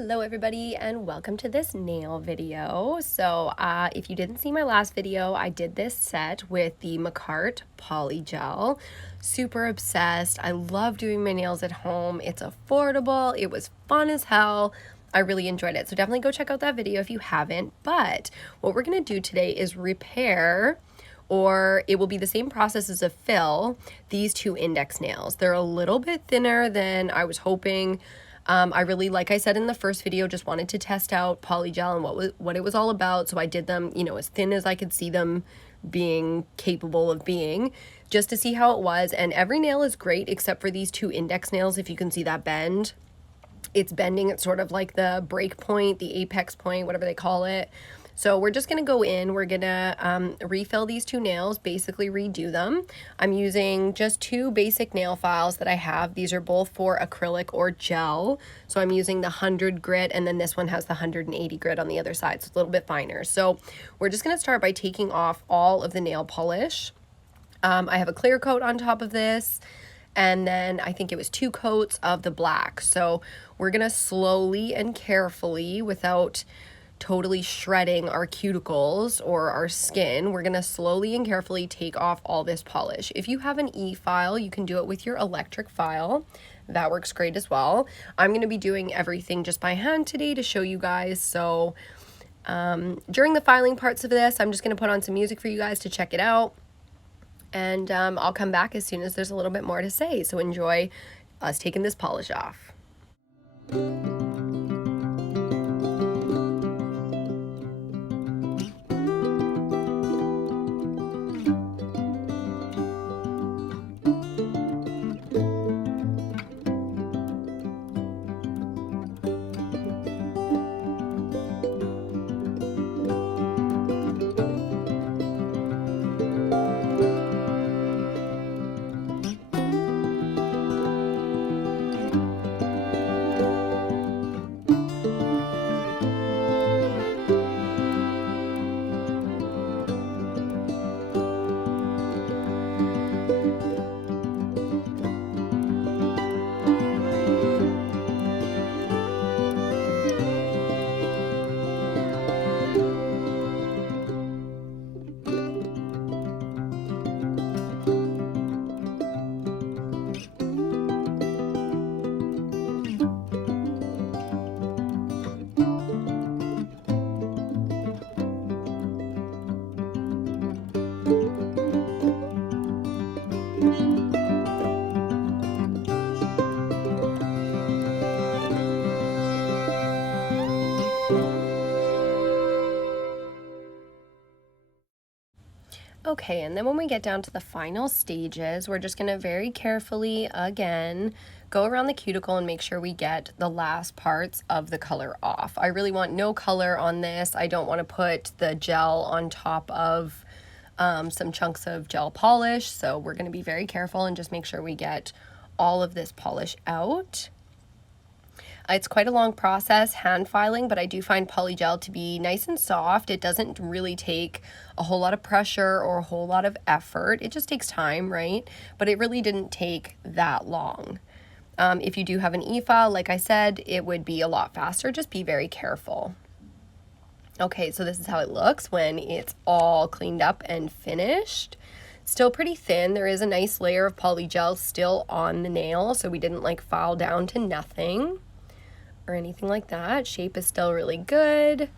Hello everybody and welcome to this nail video. So if you didn't see my last video, I did this set with the MAKARTT Polygel. Super obsessed. I love doing my nails at home. It's affordable. It was fun as hell. I really enjoyed it. So definitely go check out that video if you haven't. But what we're going to do today is repair, or it will be the same process as a fill, these two index nails. They're a little bit thinner than I was hoping. I really, like I said in the first video, just wanted to test out Polygel and what it was all about. So I did them, you know, as thin as I could see them being capable of being, just to see how it was. And every nail is great except for these two index nails. If you can see that bend, it's bending at sort of like the break point, the apex point, whatever they call it. So we're just going to go in, we're going to refill these two nails, basically redo them. I'm using just two basic nail files that I have. These are both for acrylic or gel. So I'm using the 100 grit, and then this one has the 180 grit on the other side, so it's a little bit finer. So we're just going to start by taking off all of the nail polish. I have a clear coat on top of this, and then I think it was 2 coats of the black. So we're going to slowly and carefully, without totally shredding our cuticles or our skin, we're going to slowly and carefully take off all this polish. If you have an e-file, you can do it with your electric file. That works great as well. I'm going to be doing everything just by hand today to show you guys. So during the filing parts of this, I'm just going to put on some music for you guys to check it out. And I'll come back as soon as there's a little bit more to say. So enjoy us taking this polish off. Okay, and then when we get down to the final stages, we're just going to very carefully, again, go around the cuticle and make sure we get the last parts of the color off. I really want no color on this. I don't want to put the gel on top of some chunks of gel polish, so we're going to be very careful and just make sure we get all of this polish out. It's quite a long process, hand filing, but I do find Polygel to be nice and soft. It doesn't really take a whole lot of pressure or a whole lot of effort. It just takes time, right? But it really didn't take that long. If you do have an e-file, like I said, it would be a lot faster. Just be very careful. Okay, so this is how it looks when it's all cleaned up and finished. Still pretty thin. There is a nice layer of Polygel still on the nail, so we didn't like file down to nothing or anything like that. Shape is still really good.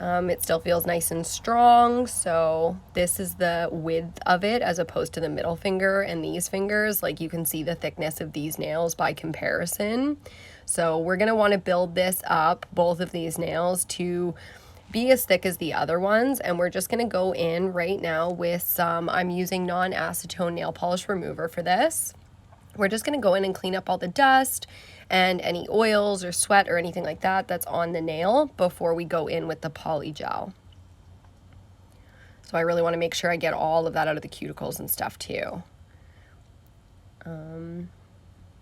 It still feels nice and strong. So this is the width of it as opposed to the middle finger and these fingers. Like you can see the thickness of these nails by comparison. So we're gonna want to build this up, both of these nails, to be as thick as the other ones. And we're just gonna go in right now with some, I'm using Non-Acetone Nail Polish Remover for this. We're just gonna go in and clean up all the dust and any oils or sweat or anything like that that's on the nail before we go in with the Polygel. So I really want to make sure I get all of that out of the cuticles and stuff too.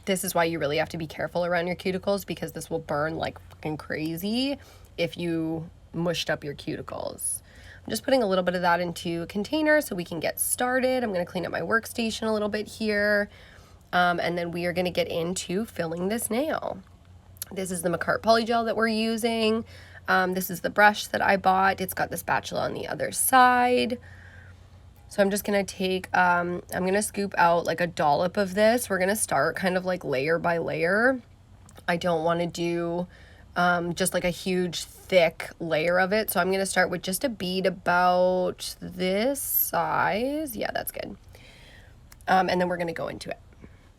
This is why you really have to be careful around your cuticles, because this will burn like fucking crazy if you mushed up your cuticles. I'm just putting a little bit of that into a container so we can get started. I'm going to clean up my workstation a little bit here. And then we are going to get into filling this nail. This is the MAKARTT Polygel that we're using. This is the brush that I bought. It's got the spatula on the other side. So I'm just going to take, I'm going to scoop out like a dollop of this. We're going to start kind of like layer by layer. I don't want to do just like a huge thick layer of it. So I'm going to start with just a bead about this size. Yeah, that's good. And then we're going to go into it.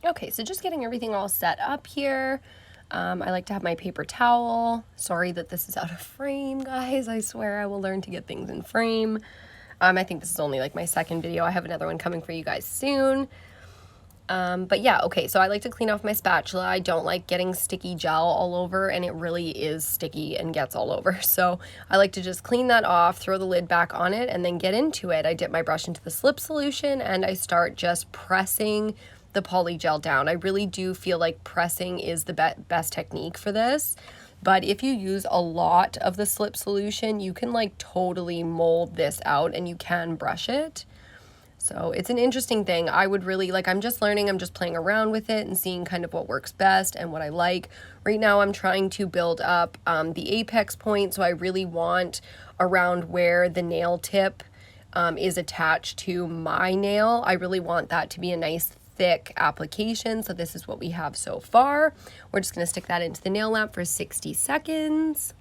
Okay, so just getting everything all set up here. I like to have my paper towel. Sorry that this is out of frame, guys. I swear I will learn to get things in frame. I think this is only like my second video. I have another one coming for you guys soon. But yeah, okay, so I like to clean off my spatula. I don't like getting sticky gel all over, and it really is sticky and gets all over. So I like to just clean that off, throw the lid back on it, and then get into it. I dip my brush into the slip solution, and I start just pressing the polygel down. I really do feel like pressing is the best technique for this. But if you use a lot of the slip solution, you can like totally mold this out, and you can brush it. So it's an interesting thing. I would really like, I'm just learning, I'm just playing around with it and seeing kind of what works best and what I like. Right now I'm trying to build up the apex point. So I really want around where the nail tip is attached to my nail. I really want that to be a nice thick application. So this is what we have so far. We're just going to stick that into the nail lamp for 60 seconds.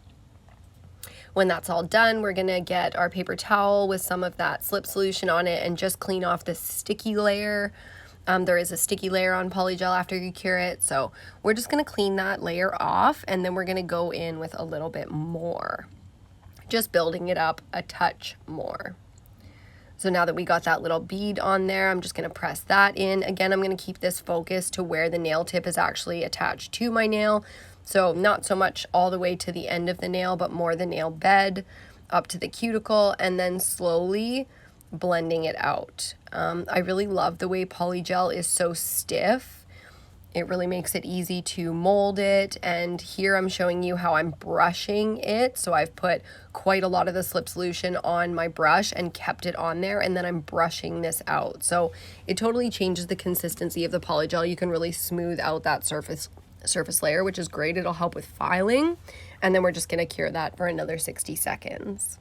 When that's all done, we're going to get our paper towel with some of that slip solution on it and just clean off the sticky layer. There is a sticky layer on polygel after you cure it. So we're just going to clean that layer off, and then we're going to go in with a little bit more, just building it up a touch more. So now that we got that little bead on there, I'm just going to press that in. Again, I'm going to keep this focused to where the nail tip is actually attached to my nail. So not so much all the way to the end of the nail, but more the nail bed up to the cuticle, and then slowly blending it out. I really love the way polygel is so stiff. It really makes it easy to mold it, and here I'm showing you how I'm brushing it. So I've put quite a lot of the slip solution on my brush and kept it on there, and then I'm brushing this out. So it totally changes the consistency of the polygel. You can really smooth out that surface layer, which is great. It'll help with filing, and then we're just going to cure that for another 60 seconds.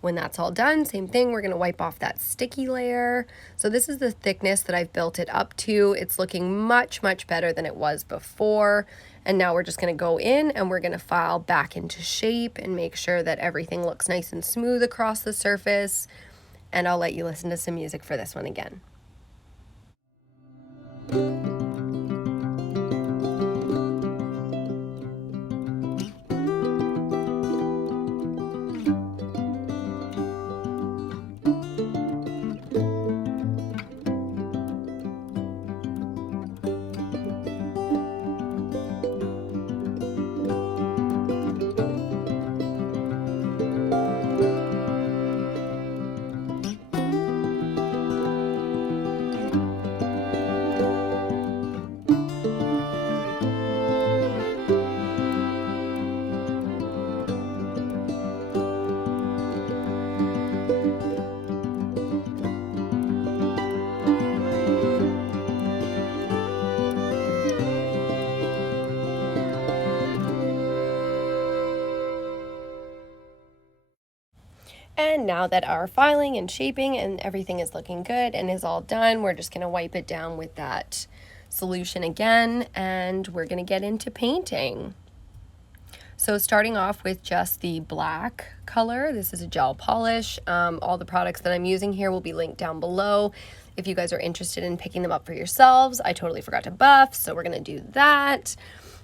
When that's all done, same thing, we're going to wipe off that sticky layer. So this is the thickness that I've built it up to. It's looking much, much better than it was before. And now we're just going to go in and we're going to file back into shape and make sure that everything looks nice and smooth across the surface. And I'll let you listen to some music for this one again. And now that our filing and shaping and everything is looking good and is all done, we're just going to wipe it down with that solution again, and we're going to get into painting. So starting off with just the black color, this is a gel polish. All the products that I'm using here will be linked down below if you guys are interested in picking them up for yourselves. I totally forgot to buff, so we're going to do that.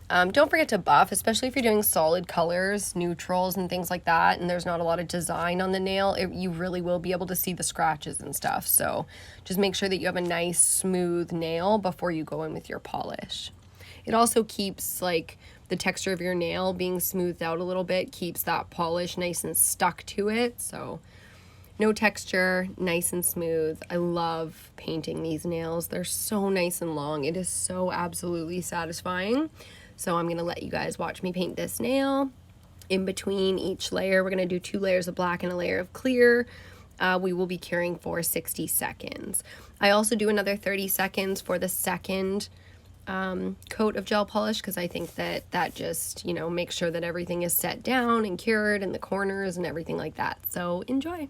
Don't forget to buff, especially if you're doing solid colors, neutrals, and things like that, and there's not a lot of design on the nail. You really will be able to see the scratches and stuff. So just make sure that you have a nice, smooth nail before you go in with your polish. It also keeps like the texture of your nail being smoothed out a little bit, keeps that polish nice and stuck to it. So no texture, nice and smooth. I love painting these nails. They're so nice and long. It is so absolutely satisfying. So I'm going to let you guys watch me paint this nail. In between each layer, we're going to do 2 layers of black and a layer of clear. We will be curing for 60 seconds. I also do another 30 seconds for the second coat of gel polish, because I think that that just, you know, makes sure that everything is set down and cured in the corners and everything like that. So enjoy.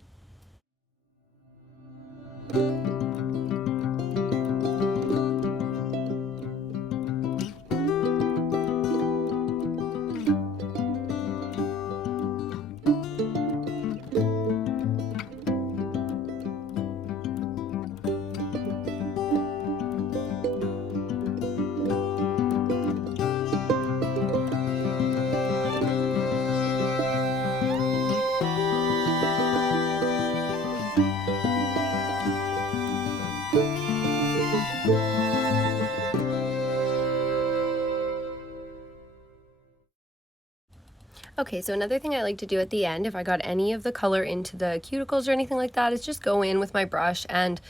Okay, so another thing I like to do at the end, if I got any of the color into the cuticles or anything like that, is just go in with my brush, and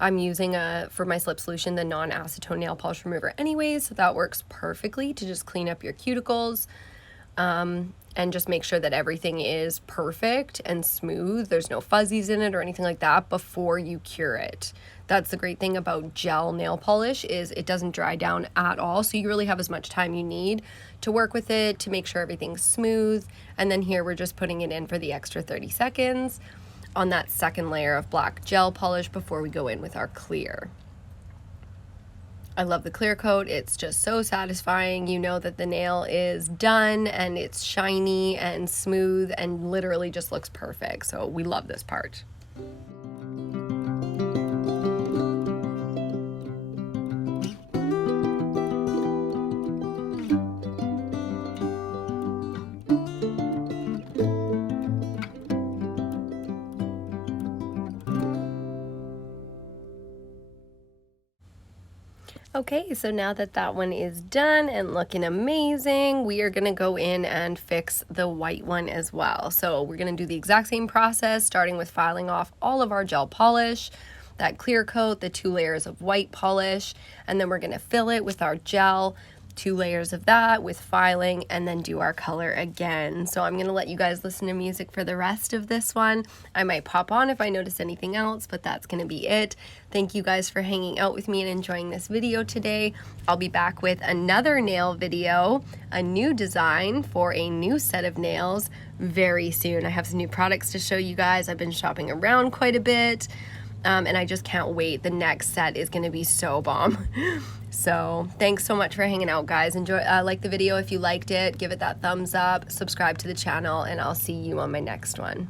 I'm using for my slip solution the Non-Acetone Nail Polish Remover anyways, so that works perfectly to just clean up your cuticles and just make sure that everything is perfect and smooth. There's no fuzzies in it or anything like that before you cure it. That's the great thing about gel nail polish, is it doesn't dry down at all, so you really have as much time you need to work with it to make sure everything's smooth. And then here we're just putting it in for the extra 30 seconds on that second layer of black gel polish before we go in with our clear. I love the clear coat. It's just so satisfying. You know that the nail is done and it's shiny and smooth and literally just looks perfect. So we love this part. Okay, so now that that one is done and looking amazing, we are gonna go in and fix the white one as well. So we're gonna do the exact same process, starting with filing off all of our gel polish, that clear coat, the 2 layers of white polish, and then we're gonna fill it with our gel, 2 layers of that with filing, and then do our color again. So I'm gonna let you guys listen to music for the rest of this one. I might pop on if I notice anything else, but that's gonna be it. Thank you guys for hanging out with me and enjoying this video today. I'll be back with another nail video, a new design for a new set of nails very soon. I have some new products to show you guys. I've been shopping around quite a bit. And I just can't wait. The next set is going to be so bomb. So thanks so much for hanging out, guys. Enjoy, like the video if you liked it, give it that thumbs up, subscribe to the channel, and I'll see you on my next one.